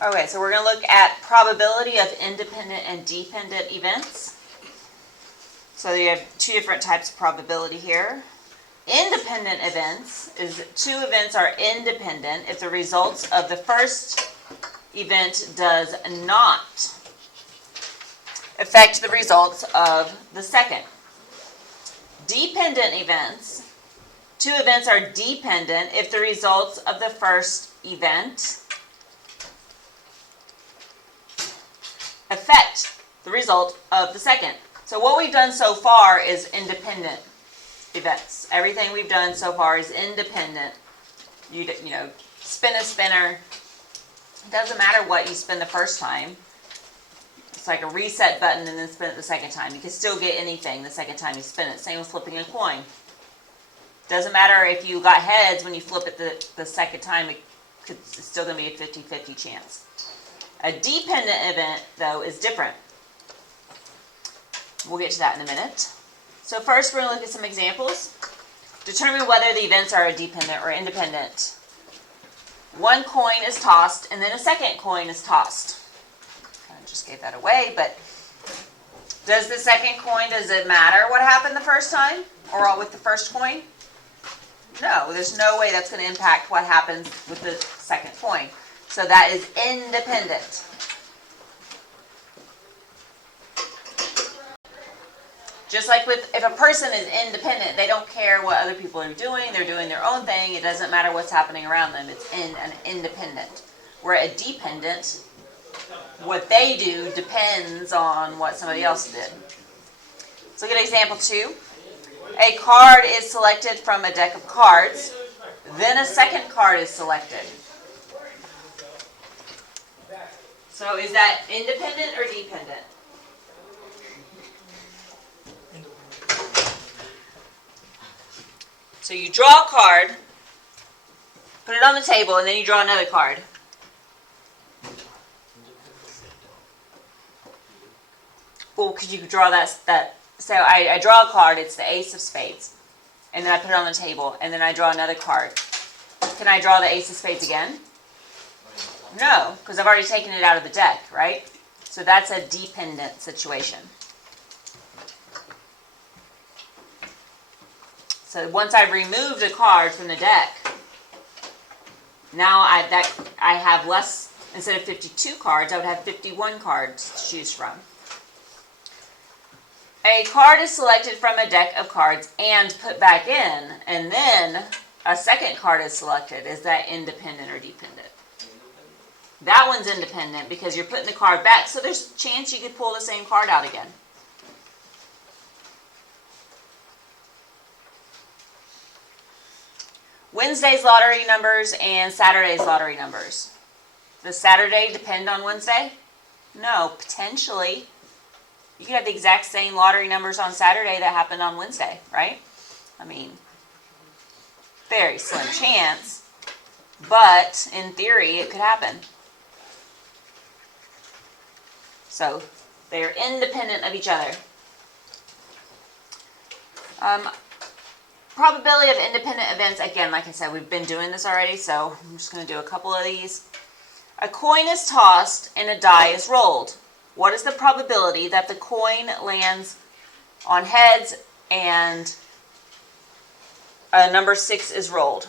Okay, so we're going to look at probability of independent and dependent events. So you have two different types of probability here. Independent events is two events are independent if the results of the first event does not affect the results of the second. Dependent events, two events are dependent if the results of the first event affect the result of the second. So what we've done so far is independent events. Everything we've done so far is independent. You know, spin a spinner. It doesn't matter what you spin the first time. It's like a reset button and then spin it the second time. You can still get anything the second time you spin it. Same with flipping a coin. Doesn't matter if you got heads when you flip it the second time, it's still going to be a 50-50 chance. A dependent event, though, is different. We'll get to that in a minute. So first, we're going to look at some examples. Determine whether the events are dependent or independent. One coin is tossed, and then a second coin is tossed. I just gave that away, but does the second coin, does it matter what happened the first time? Or with the first coin? No, there's no way that's going to impact what happens with the second coin. So that is independent. Just like if a person is independent, they don't care what other people are doing. They're doing their own thing. It doesn't matter what's happening around them. It's an independent. Where a dependent, what they do depends on what somebody else did. Let's look at example 2. A card is selected from a deck of cards. Then a second card is selected. So is that independent or dependent? So you draw a card, put it on the table, and then you draw another card. Well, could you draw that? So I draw a card, it's the ace of spades. And then I put it on the table, and then I draw another card. Can I draw the ace of spades again? No, because I've already taken it out of the deck, right? So that's a dependent situation. So once I've removed a card from the deck, now I have less, instead of 52 cards, I would have 51 cards to choose from. A card is selected from a deck of cards and put back in, and then a second card is selected. Is that independent or dependent? That one's independent because you're putting the card back, so there's a chance you could pull the same card out again. Wednesday's lottery numbers and Saturday's lottery numbers. Does Saturday depend on Wednesday? No, potentially. You could have the exact same lottery numbers on Saturday that happened on Wednesday, right? I mean, very slim chance, but in theory it could happen. So they're independent of each other. Probability of independent events, again, like I said, we've been doing this already, so I'm just going to do a couple of these. A coin is tossed and a die is rolled. What is the probability that the coin lands on heads and number 6 is rolled?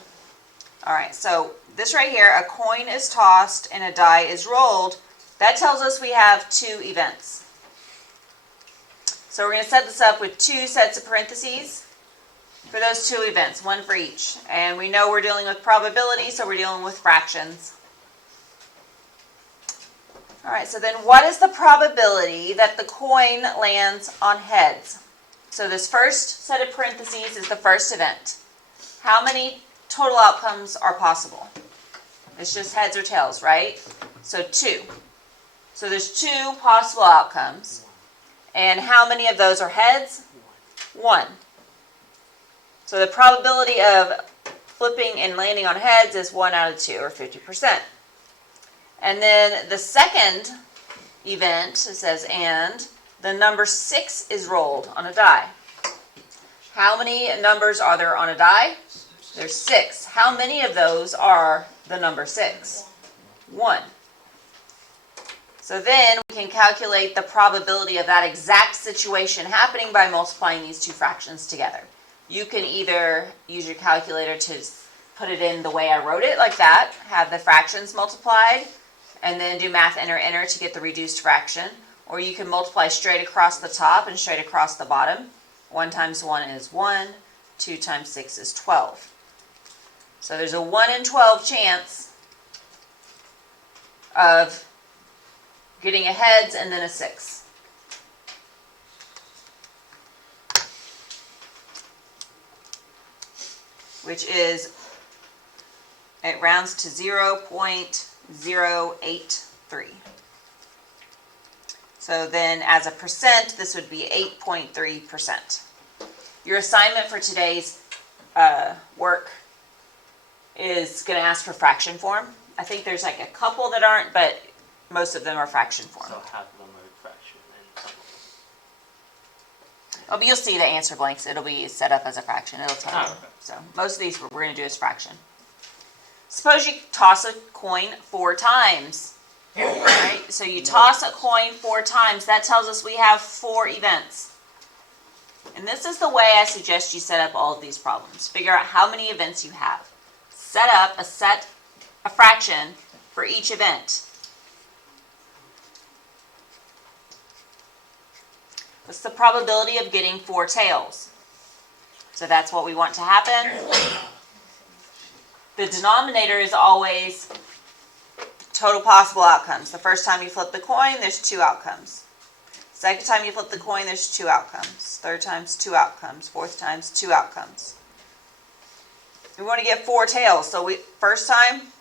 All right, so this right here, a coin is tossed and a die is rolled. That tells us we have two events. So we're going to set this up with two sets of parentheses for those two events, one for each. And we know we're dealing with probability, so we're dealing with fractions. All right, so then what is the probability that the coin lands on heads? So this first set of parentheses is the first event. How many total outcomes are possible? It's just heads or tails, right? So 2. So there's 2 possible outcomes. And how many of those are heads? 1. So the probability of flipping and landing on heads is 1 out of 2, or 50%. And then the second event, it says, and the number 6 is rolled on a die. How many numbers are there on a die? There's 6. How many of those are the number 6? 1. So then we can calculate the probability of that exact situation happening by multiplying these two fractions together. You can either use your calculator to put it in the way I wrote it, like that, have the fractions multiplied, and then do math enter to get the reduced fraction. Or you can multiply straight across the top and straight across the bottom. 1 times 1 is 1, 2 times 6 is 12. So there's a 1 in 12 chance of getting a heads and then a 6. Which is, it rounds to 0.083. So then as a percent, this would be 8.3%. Your assignment for today's work is going to ask for fraction form. I think there's like a couple that aren't, but most of them are fraction form. So half of them are fraction and some of them. Oh, but you'll see the answer blanks. It'll be set up as a fraction. It'll tell you. Oh, okay. So most of these we're going to do as fraction. Suppose you toss a coin 4 times. Right? So you toss a coin 4 times. That tells us we have 4 events. And this is the way I suggest you set up all of these problems. Figure out how many events you have. Set up a fraction for each event. What's the probability of getting 4 tails? So that's what we want to happen. The denominator is always total possible outcomes. The first time you flip the coin, there's 2 outcomes. Second time you flip the coin, there's 2 outcomes. Third time's 2 outcomes. Fourth time's 2 outcomes. We want to get 4 tails. So first time,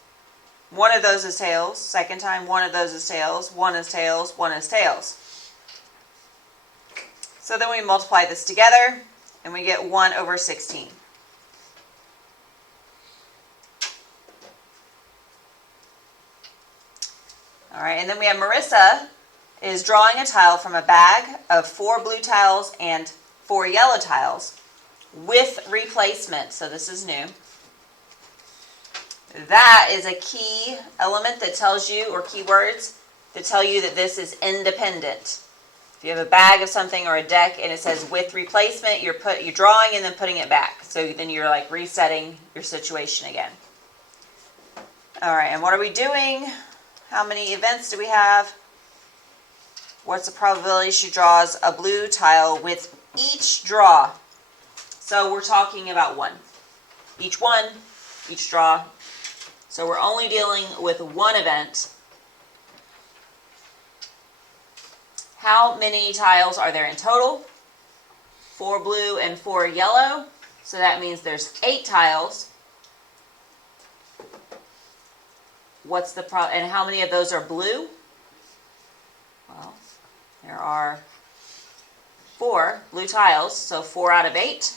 one of those is tails. Second time, one of those is tails. One is tails. One is tails. So then we multiply this together, and we get 1 over 16. All right, and then we have Marissa is drawing a tile from a bag of 4 blue tiles and 4 yellow tiles with replacement. So this is new. That is a key element that tells you, or keywords that tell you that this is independent. If you have a bag of something or a deck and it says with replacement, you're drawing and then putting it back. So then you're like resetting your situation again. All right, and what are we doing? How many events do we have? What's the probability she draws a blue tile with each draw? So we're talking about 1. Each one, each draw. So we're only dealing with 1 event. How many tiles are there in total? 4 blue and 4 yellow. So that means there's 8 tiles. What's the and how many of those are blue? Well, there are 4 blue tiles, so 4 out of 8.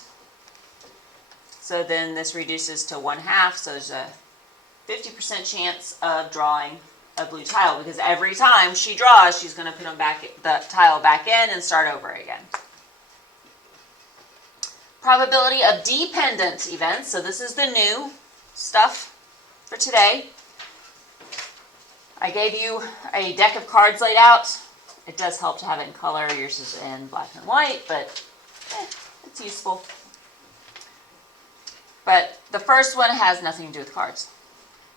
So then this reduces to 1/2, so there's a 50% chance of drawing a blue tile, because every time she draws, she's going to put the tile back in and start over again. Probability of dependent events. So this is the new stuff for today. I gave you a deck of cards laid out. It does help to have it in color. Yours is in black and white, but it's useful. But the first one has nothing to do with cards.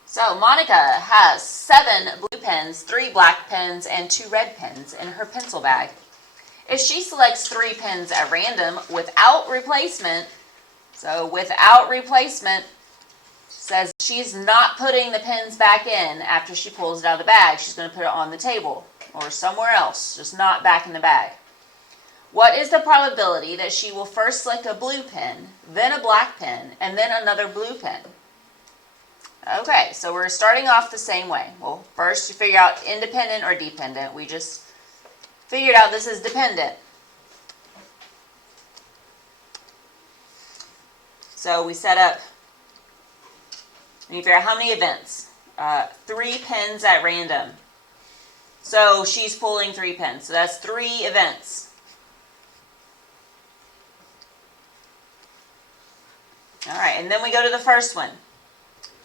So Monica has 7 blue pens, 3 black pens, and 2 red pens in her pencil bag. If she selects 3 pens at random without replacement, says she's not putting the pens back in after she pulls it out of the bag. She's going to put it on the table or somewhere else, just not back in the bag. What is the probability that she will first select a blue pen, then a black pen, and then another blue pen? Okay, so we're starting off the same way. Well, first you figure out independent or dependent. We just figured out this is dependent. So we set up, and you figure out how many events. 3 pens at random. So she's pulling 3 pens. So that's 3 events. All right, and then we go to the first one.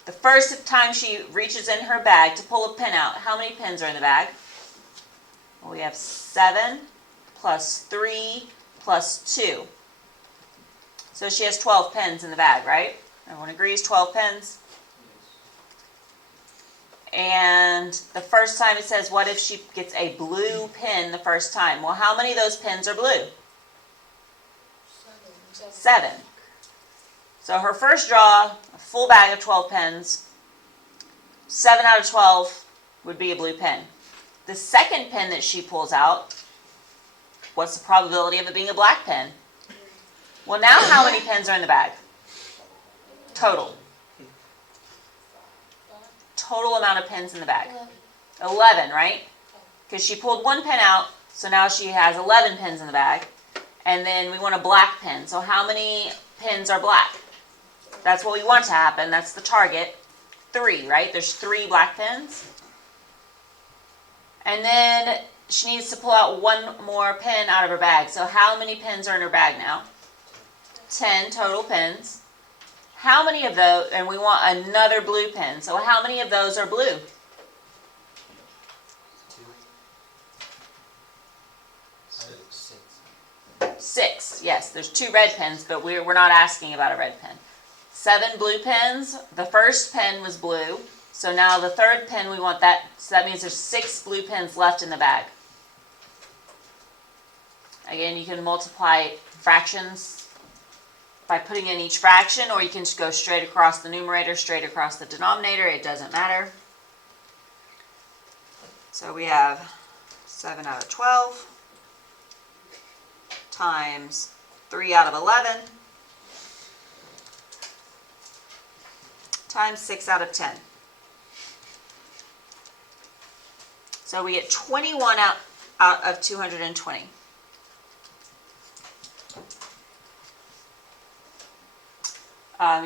The first time she reaches in her bag to pull a pen out, how many pens are in the bag? Well, we have 7 plus 3 plus 2. So she has 12 pens in the bag, right? Everyone agrees 12 pens? And the first time it says, what if she gets a blue pen the first time? Well, how many of those pens are blue? 7. So her first draw, a full bag of 12 pens, 7 out of 12 would be a blue pen. The second pen that she pulls out, what's the probability of it being a black pen? Well, now how many pens are in the bag? Total. Total amount of pens in the bag. 11, right? Because she pulled one pen out, so now she has 11 pens in the bag. And then we want a black pen. So how many pens are black? That's what we want to happen. That's the target. 3, right? There's 3 black pens. And then she needs to pull out one more pen out of her bag. So how many pens are in her bag now? 10 total pens. How many of those, and we want another blue pen, so how many of those are blue? 6. Yes, there's 2 red pens, but we're not asking about a red pen. 7 blue pens. The first pen was blue, so now the third pen we want that, so that means there's 6 blue pens left in the bag. Again, you can multiply fractions by putting in each fraction, or you can just go straight across the numerator, straight across the denominator. It doesn't matter. So we have 7 out of 12 times 3 out of 11 times 6 out of 10. So we get 21 out of 220.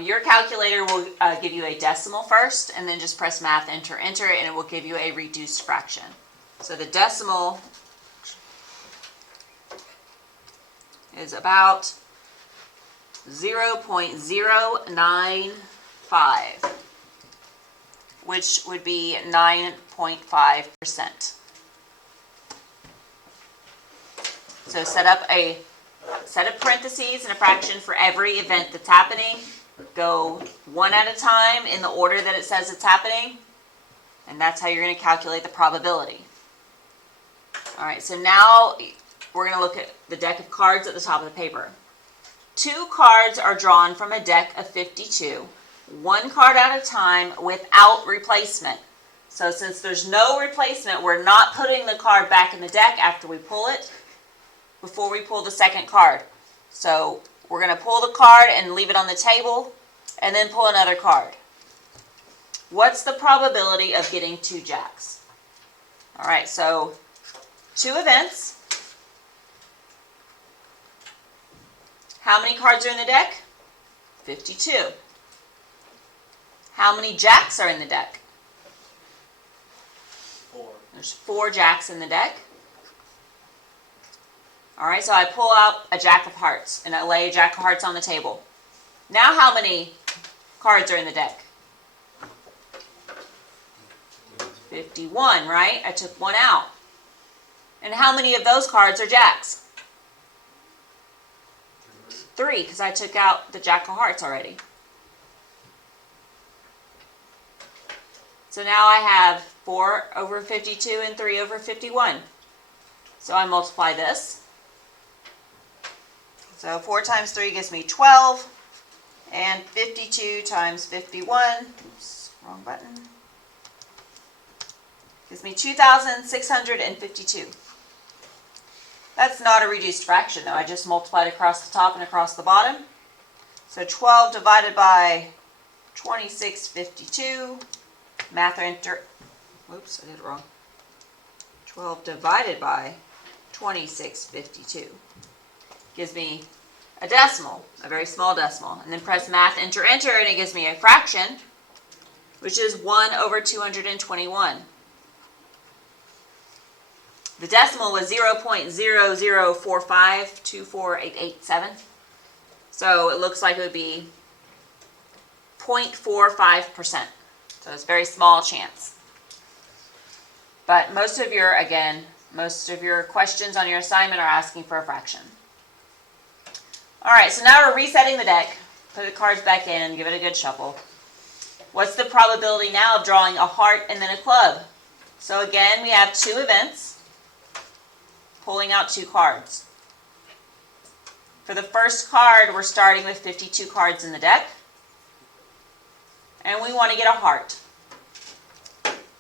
Your calculator will give you a decimal first, and then just press math, enter, enter, and it will give you a reduced fraction. So the decimal is about 0.095, which would be 9.5%. So set up a set of parentheses and a fraction for every event that's happening. Go one at a time in the order that it says it's happening, and that's how you're going to calculate the probability. All right, so now we're going to look at the deck of cards at the top of the paper. 2 cards are drawn from a deck of 52, 1 card at a time without replacement. So since there's no replacement, we're not putting the card back in the deck after we pull it, before we pull the second card. So we're going to pull the card and leave it on the table, and then pull another card. What's the probability of getting 2 jacks? All right, so 2 events. How many cards are in the deck? 52. How many jacks are in the deck? 4. There's 4 jacks in the deck. All right, so I pull out a jack of hearts, and I lay a jack of hearts on the table. Now how many cards are in the deck? 51, right? I took 1 out. And how many of those cards are jacks? 3, because I took out the jack of hearts already. So now I have 4 over 52 and 3 over 51. So I multiply this. So 4 times 3 gives me 12, and 52 times 51, oops, wrong button, gives me 2,652. That's not a reduced fraction though, I just multiplied across the top and across the bottom. So 12 divided by 2652, math enter, whoops, I did it wrong. 12 divided by 2652. Gives me a decimal, a very small decimal, and then press math, enter, enter, and it gives me a fraction, which is 1 over 221. The decimal was 0.0045248887, so it looks like it would be 0.45%, so it's a very small chance. But most of your, again, Most of your questions on your assignment are asking for a fraction. All right, so now we're resetting the deck. Put the cards back in and give it a good shuffle. What's the probability now of drawing a heart and then a club? So again, we have two events. Pulling out two cards. For the first card, we're starting with 52 cards in the deck. And we want to get a heart.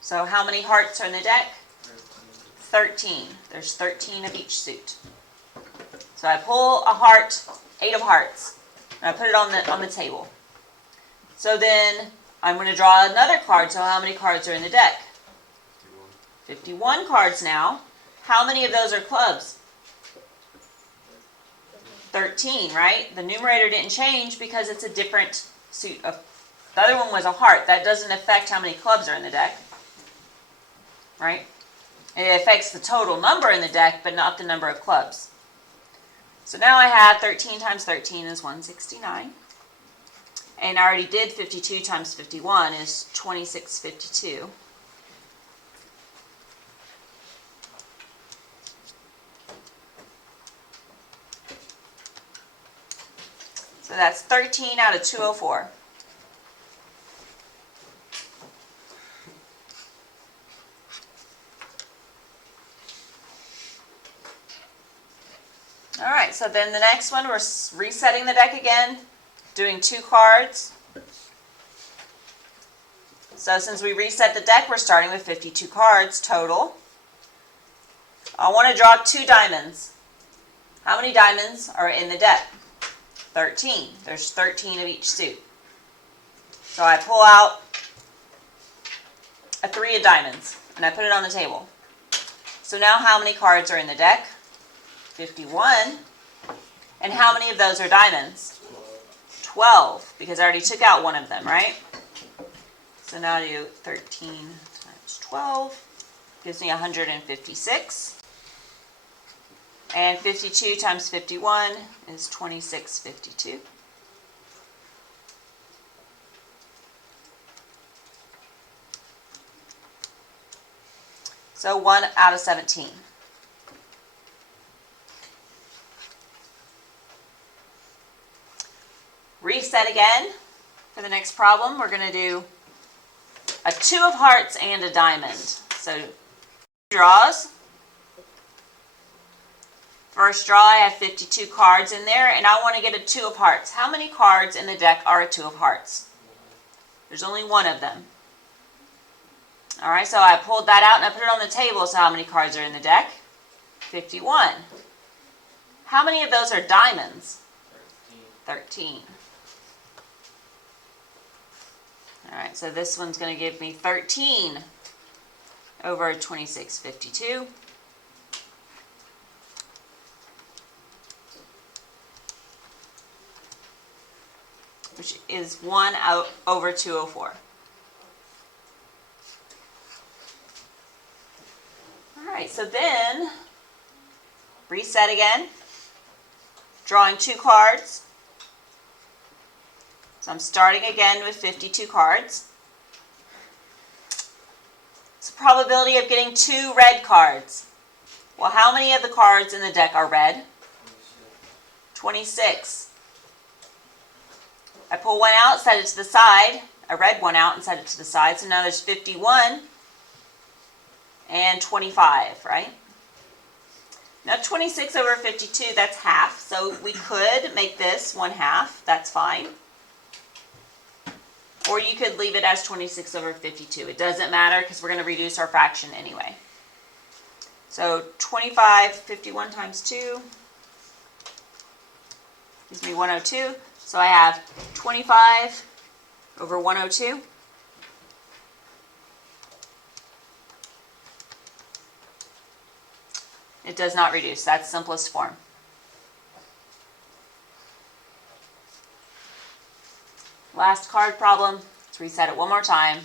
So how many hearts are in the deck? 13. There's 13 of each suit. So I pull a heart, 8 of hearts, and I put it on the table. So then I'm going to draw another card. So how many cards are in the deck? 51 cards now. How many of those are clubs? 13, right? The numerator didn't change because it's a different suit. The other one was a heart. That doesn't affect how many clubs are in the deck, right? It affects the total number in the deck, but not the number of clubs. So now I have 13 times 13 is 169. And I already did 52 times 51 is 2652. So that's 13 out of 204. All right, so then the next one, we're resetting the deck again, doing 2 cards. So since we reset the deck, we're starting with 52 cards total. I want to draw 2 diamonds. How many diamonds are in the deck? 13. There's 13 of each suit. So I pull out a 3 of diamonds, and I put it on the table. So now how many cards are in the deck? 51. And how many of those are diamonds? 12, because I already took out one of them, right? So now I do 13 times 12, gives me 156. And 52 times 51 is 2652. So 1 out of 17. Reset again. For the next problem, we're going to do a 2 of hearts and a diamond. So draws. First draw, I have 52 cards in there, and I want to get a 2 of hearts. How many cards in the deck are a 2 of hearts? There's only one of them. All right, so I pulled that out and I put it on the table. So how many cards are in the deck? 51. How many of those are diamonds? 13. All right, so this one's going to give me 13 over 2652. Which is 1 out over 204. All right, so then reset again, drawing 2 cards. So I'm starting again with 52 cards. It's a probability of getting 2 red cards. Well, how many of the cards in the deck are red? 26. I pull one out, set it to the side. I read one out and set it to the side. So now there's 51 and 25, right? Now 26 over 52, that's half. So we could make this 1/2. That's fine. Or you could leave it as 26 over 52. It doesn't matter because we're going to reduce our fraction anyway. So 51 times 2 gives me 102. So I have 25 over 102. It does not reduce. That's simplest form. Last card problem. Let's reset it one more time.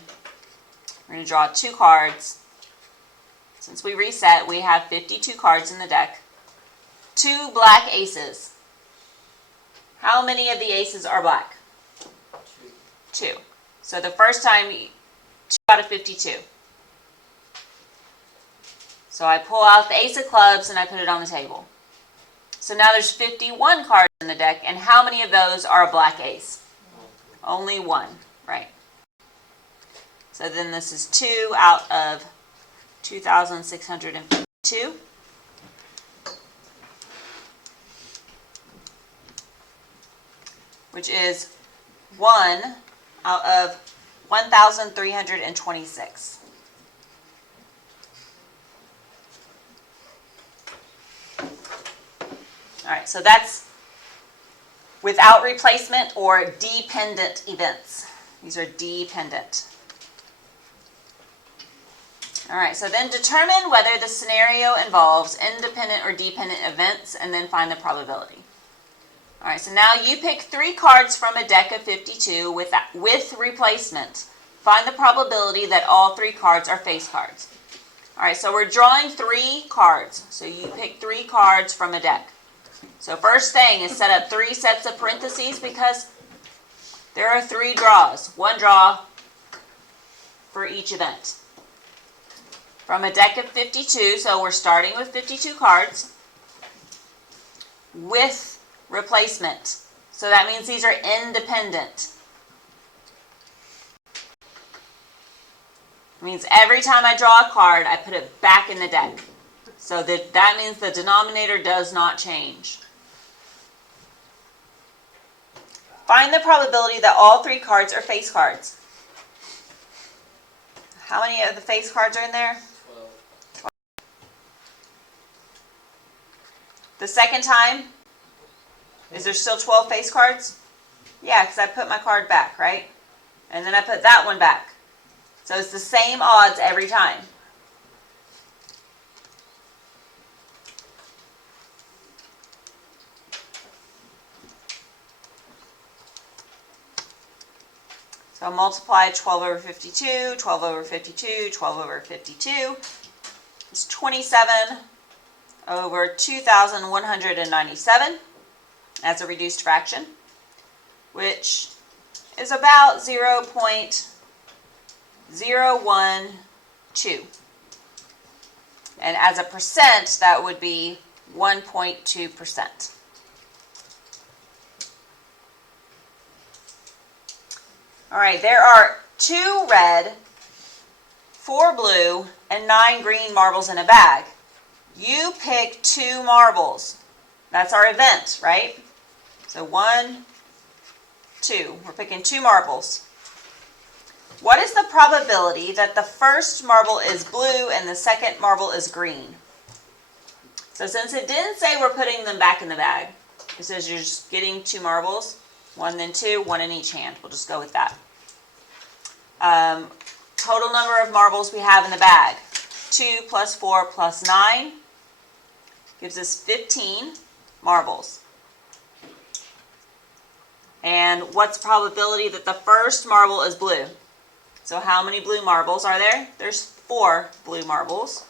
We're going to draw 2 cards. Since we reset, we have 52 cards in the deck. 2 black aces. How many of the aces are black? 2. So the first time, 2 out of 52. So I pull out the ace of clubs and I put it on the table. So now there's 51 cards in the deck, and how many of those are a black ace? Only one, right? So then this is 2 out of 2,652. Which is 1 out of 1,326. All right, so that's without replacement or dependent events. These are dependent. All right, so then determine whether the scenario involves independent or dependent events and then find the probability. All right, so now you pick 3 cards from a deck of 52 with replacement. Find the probability that all 3 cards are face cards. All right, so we're drawing 3 cards. So you pick 3 cards from a deck. So first thing is set up 3 sets of parentheses because there are 3 draws. 1 draw for each event. From a deck of 52, so we're starting with 52 cards with replacement. So that means these are independent. It means every time I draw a card, I put it back in the deck. So that means the denominator does not change. Find the probability that all 3 cards are face cards. How many of the face cards are in there? 12. The second time, is there still 12 face cards? Yeah, because I put my card back, right? And then I put that one back. So it's the same odds every time. So I'll multiply 12 over 52, 12 over 52, 12 over 52. It's 27 over 2,197 as a reduced fraction, which is about 0.012. And as a percent, that would be 1.2%. All right, there are 2 red, 4 blue, and 9 green marbles in a bag. You pick 2 marbles. That's our event, right? So 1, 2. We're picking 2 marbles. What is the probability that the first marble is blue and the second marble is green? So since it didn't say we're putting them back in the bag, it says you're just getting 2 marbles. 1, then 2, 1 in each hand. We'll just go with that. Total number of marbles we have in the bag. 2 plus 4 plus 9 gives us 15 marbles. And what's the probability that the first marble is blue? So how many blue marbles are there? There's 4 blue marbles.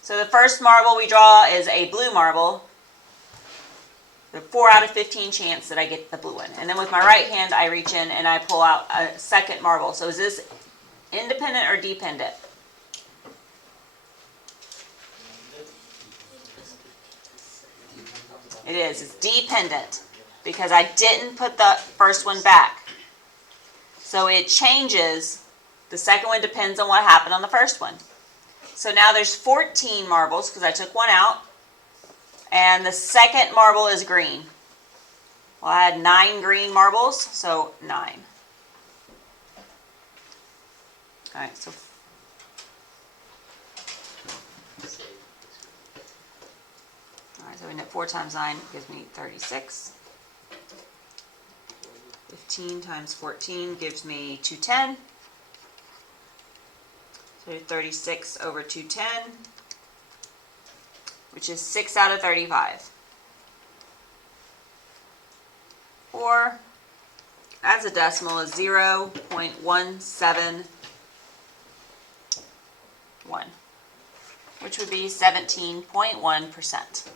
So the first marble we draw is a blue marble. The 4 out of 15 chance that I get the blue one. And then with my right hand, I reach in and I pull out a second marble. So is this independent or dependent? It is. It's dependent because I didn't put the first one back. So it changes. The second one depends on what happened on the first one. So now there's 14 marbles because I took 1 out. And the second marble is green. Well, I had 9 green marbles, so 9. All right, so we know 4 times 9 gives me 36. 15 times 14 gives me 210. So 36 over 210. Which is 6 out of 35. Or, as a decimal, is 0.171, which would be 17.1%.